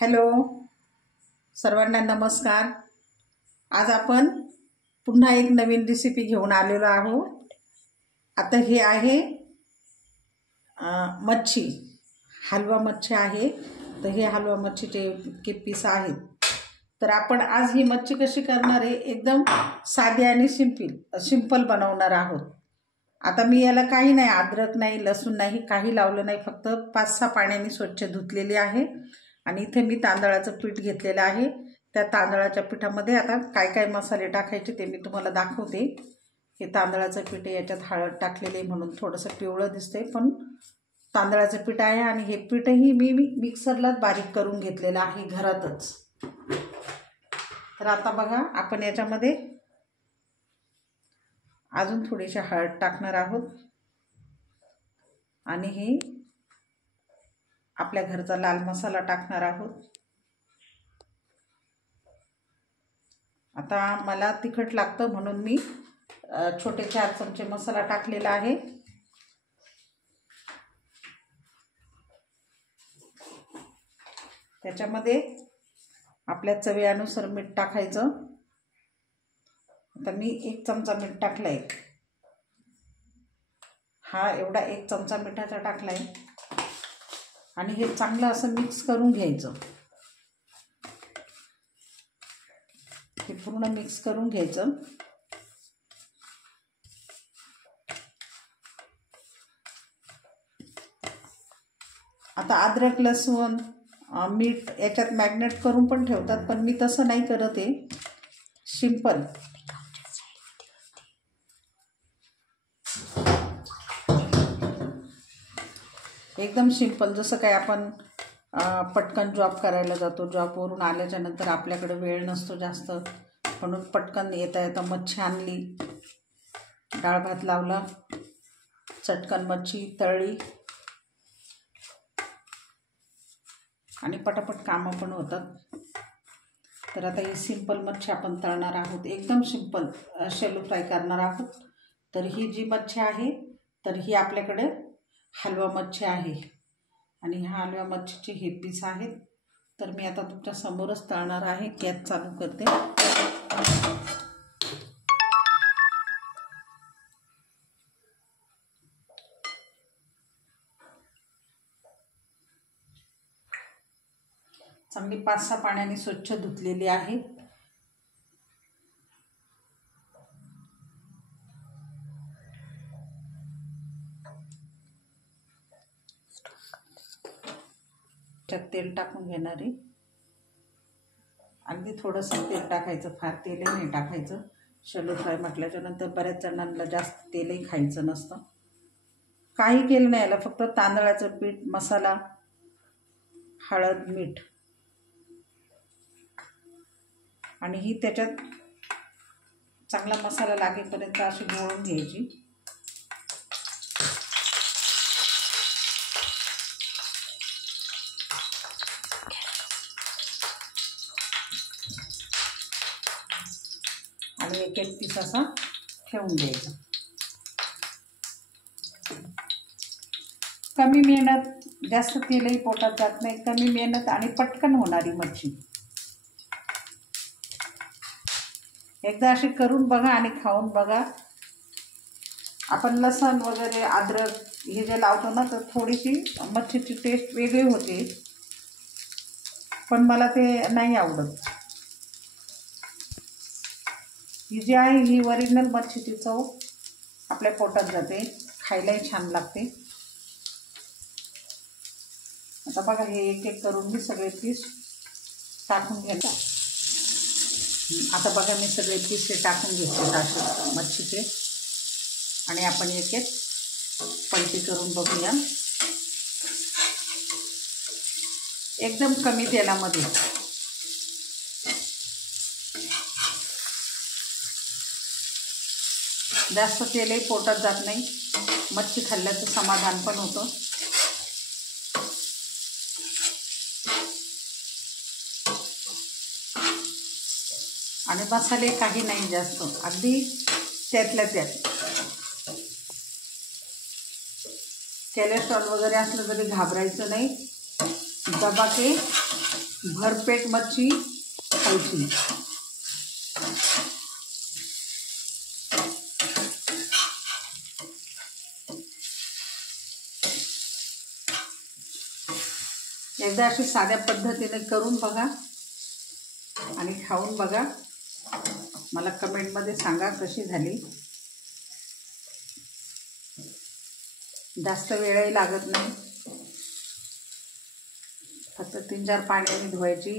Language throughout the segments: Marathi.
हॅलो सर्वांना नमस्कार। आज आपण पुन्हा एक नवीन रेसिपी घेऊन आलेलो आहोत। आता हे आहे मच्छी, हलवा मच्छी आहे। तर हे हलवा मच्छीचे इतके पीस आहेत। तर आपण आज ही मच्छी कशी करणार आहे, एकदम साधी आणि सिंपल बनवणार आहोत। आता मी याला काही नाही, अद्रक नाही, लसूण नाही, काही लावलं नाही, फक्त 5-6 पाण्याने स्वच्छ धुतलेली आहे। आणि इथे मी तांदळाचं पीठ घेतलेलं आहे। त्या तांदळाच्या पिठामध्ये आता काय काय मसाले टाकायचे ते मी तुम्हाला दाखवते। हे तांदळाचं पीठ आहे, याच्यात हळद टाकलेली म्हणून थोडंसं पिवळं दिसतंय, पण तांदळाचं पीठ आहे। आणि हे पीठही मी मिक्सरलाच बारीक करून घेतलेलं आहे घरातच। तर आता बघा, आपण याच्यामध्ये अजून थोडीशी हळद टाकणार आहोत आणि हे आपल्या घरचा लाल मसाला टाकणार आहोत। आता मला तिखट लागतं म्हणून मी छोटे 4 चमचे मसाला टाकलेला आहे। त्याच्यामध्ये आपल्या चवीनुसार मीठ टाकायचं। आता मी 1 चमचा मीठ टाकलाय। हा एवढा 1 चमचा मिठाचा टाकलाय आणि हे चांगलं असं मिक्स करून घ्यायचं। हे पूर्ण मिक्स करून घ्यायचं। आता अद्रक, लसूण, मीठ याच्यात मॅग्नेट करून पण ठेवतात, पण मी तसं नाही करत आहे, सिंपल। एकदम सिंपल, जसं काय आपण पटकन जॉब करायला जातो, जॉबवरून आल्याच्या नंतर आपल्याकडे वेळ नसतो जास्त, म्हणून पटकन येता येता मच्छी आणली, डाळ भात लावला, चटकन मच्छी तळली आणि पटापट कामं पण होतात। तर आता ही सिंपल मच्छी आपण तळणार आहोत, एकदम सिंपल शॅलो फ्राय करणार आहोत। तर ही जी मच्छी आहे, तर ही आपल्याकडे हलवा मच्छी आहे आणि ह्या हलवा मच्छीचे हे पीस आहेत। तर मी आता तुमच्या समोरच तळणार आहे। गॅस चालू करते। चांगली 5-6 पाण्याने स्वच्छ धुतलेली आहे। त्यात तेल टाकून घेणार आहे, अगदी थोडंसं तेल टाकायचं, फार तेलही नाही टाकायचं। शॅलो फ्राय म्हटल्याच्या नंतर बऱ्याच जणांना जास्त तेलही खायचं नसतं। काही केलं नाही, याला फक्त तांदळाचं पीठ, मसाला, हळद, मीठ आणि ही त्याच्यात चांगला मसाला लागेपर्यंत अशी ढवळून घ्यायची। आणि एक पीस असा ठेवून द्यायचा। कमी मेहनत, जास्त तेलही पोटात जात नाही, कमी मेहनत आणि पटकन होणारी मच्छी। एकदा अशी करून बघा आणि खाऊन बघा। आपण लसण वगैरे, अद्रक हे जे लावतो ना, तर थोडीशी मच्छीची टेस्ट वेगळी होते, पण मला ते नाही आवडत। ही जी आहे ही ओरिजिनल मच्छीची चव आपल्या पोटात जाते, खायलाही छान लागते। आता बघा, हे एक करून मी सगळे पीस टाकून घेणार। आता बघा, मी सगळे पीस हे टाकून घेतले असे मच्छीचे आणि आपण एक पलटी करून बघूया। एकदम कमी तेलामध्ये, जास्त तेलही पोटात जात नाही, मच्छी खाल्ल्याचं समाधान पण होतं। आणि मसाले काही नाही जास्त, अगदी त्यातल्या त्यात। कोलेस्ट्रॉल वगैरे असलं तरी घाबरायचं नाही, दबाके भरपेट मच्छी खायची. एकदा अशी साध्या पद्धतीने करून बघा आणि खाऊन बघा. मला कमेंटमध्ये सांगा कशी झाली. जास्त वेळही लागत नाही. फक्त 3-4 पाण्याने धुवायची.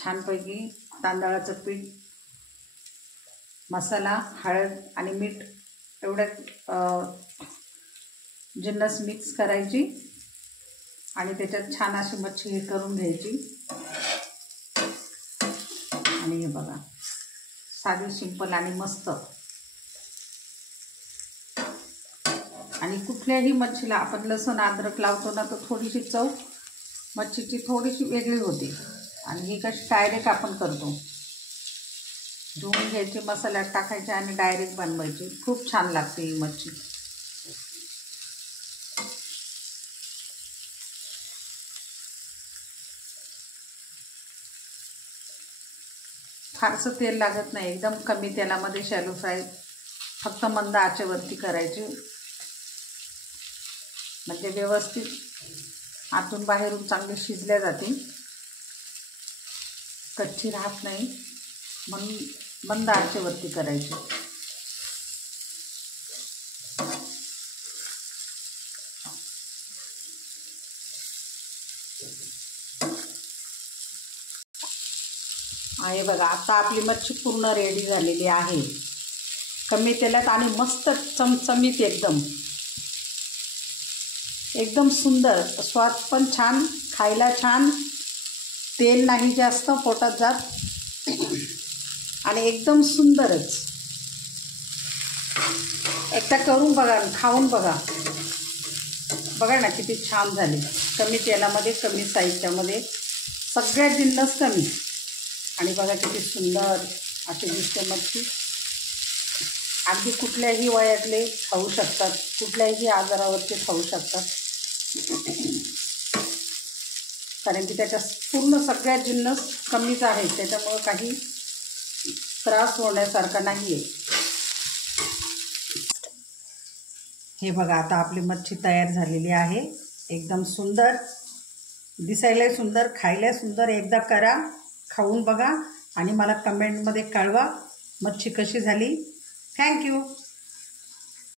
छानपैकी तांदळाचं पीठ, मसाला, हळद आणि मीठ एवढ्या जिन्नस मिक्स करायची आणि त्याच्यात छान अशी मच्छी हे करून घ्यायची. आणि हे बघा साधी सिंपल आणि मस्त. आणि कुठल्याही मच्छीला आपण लसूण अद्रक लावतो ना, तर थोडीशी चव मच्छीची थोडीशी वेगळी होते. आणि ही कशी डायरेक्ट आपण करतो, धुवून घ्यायची, मसाल्यात टाकायची आणि डायरेक्ट बनवायची. खूप छान लागते ही मच्छी. फारसं तेल लागत नाही. एकदम कमी तेलामध्ये शॅलो फ्राय फक्त मंद आचेवरती करायची. म्हणजे व्यवस्थित आतून बाहेरून चांगली शिजल्या जाते, कच्ची राहत नाही. म्हणून मंद आचेवरती करायची. आहे बघा. आता आपली मच्छी पूर्ण रेडी झालेली आहे. कमी तेलात आणि मस्त चमचमीत एकदम सुंदर. स्वाद पण छान, खायला छान, तेल नाही जास्त पोटात जात आणि एकदम सुंदरच. एकदा करून बघा, खाऊन बघा. बघा ना किती छान झाली. कमी तेलामध्ये, कमी साहित्यामध्ये, सगळ्या जिन्नस कमी. आणि बघा किती सुंदर अशी दिसते मच्छी. अगदी कुठल्याही वयातले खाऊ शकतात, कुठल्याही आजारावरचे खाऊ शकतात. कारण की त्याच्या पूर्ण सगळ्या जिन्नस कमीच आहेत, त्याच्यामुळं काही त्रास होण्यासारखा नाही आहे. हे बघा आता आपली मच्छी तयार झालेली आहे. एकदम सुंदर, दिसायला सुंदर, खायला सुंदर. एकदा करा, खाऊन बघा आणि मला कमेंटमध्ये कळवा मच्छी कशी झाली. थँक्यू.